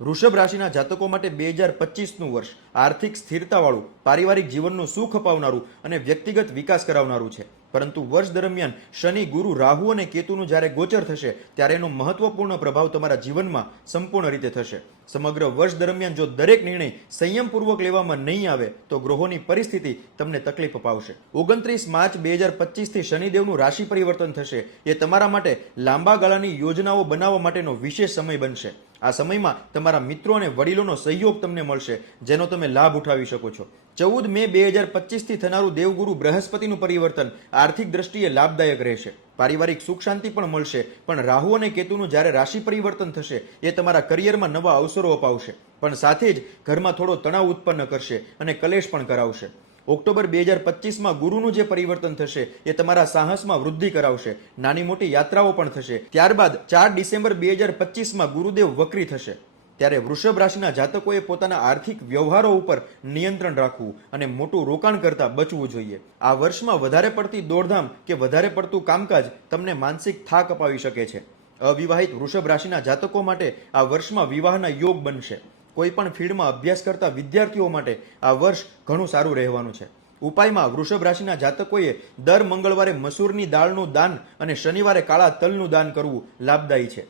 વૃષભ રાશિના જાતકો માટે 2025નું વર્ષ આર્થિક સ્થિરતાવાળું, પારિવારિક જીવનનું સુખ અપાવનારું અને વ્યક્તિગત વિકાસ કરાવનારું છે. પરંતુ વર્ષ દરમિયાન શનિ, ગુરુ, રાહુ અને કેતુનું જ્યારે ગોચર થશે ત્યારે એનો મહત્વપૂર્ણ પ્રભાવ તમારા જીવનમાં સંપૂર્ણ રીતે થશે. સમગ્ર વર્ષ દરમિયાન જો દરેક નિર્ણય સંયમપૂર્વક લેવામાં નહીં આવે તો ગ્રહોની પરિસ્થિતિ તમને તકલીફ અપાવશે. 29 માર્ચ 2025થી શનિદેવનું રાશિ પરિવર્તન થશે. એ તમારા માટે લાંબા ગાળાની યોજનાઓ બનાવવા માટેનો વિશેષ સમય બનશે. આ સમયમાં તમારા મિત્રો અને વડીલોનો સહયોગ તમને મળશે, જેનો તમે લાભ ઉઠાવી શકો છો. 14 મે 2025થી થનારું દેવગુરુ બૃહસ્પતિનું પરિવર્તન આર્થિક દ્રષ્ટિએ લાભદાયક રહેશે. પારિવારિક સુખ શાંતિ પણ મળશે, પણ રાહુ અને કેતુનું જ્યારે રાશિ પરિવર્તન થશે એ તમારા કરિયરમાં નવા અવસરો અપાવશે, પણ સાથે જ ઘરમાં થોડો તણાવ ઉત્પન્ન કરશે અને કલેશ પણ કરાવશે. ઓક્ટોબર 2025માં ગુરુનું જે પરિવર્તન થશે એ તમારા સાહસમાં વૃદ્ધિ કરાવશે. નાની મોટી યાત્રાઓ પણ થશે. ત્યારબાદ 4 ડિસેમ્બર 2025માં ગુરુદેવ વક્રી થશે. ત્યારે વૃષભ રાશિના જાતકોએ પોતાના આર્થિક વ્યવહારો ઉપર નિયંત્રણ રાખવું અને મોટું રોકાણ કરતા બચવું જોઈએ. આ વર્ષમાં વધારે પડતી દોડધામ કે વધારે પડતું કામકાજ તમને માનસિક થાક અપાવી શકે છે. અવિવાહિત વૃષભ રાશિના જાતકો માટે આ વર્ષમાં વિવાહના યોગ બનશે. કોઈ પણ ફિલ્ડમાં અભ્યાસ કરતા વિદ્યાર્થીઓ માટે આ વર્ષ ઘણું સારું રહેવાનું છે. ઉપાયમાં વૃષભ રાશિના જાતકોએ દર મંગળવારે મસૂરની દાળનું દાન અને શનિવારે કાળા તલનું દાન કરવું લાભદાયી છે.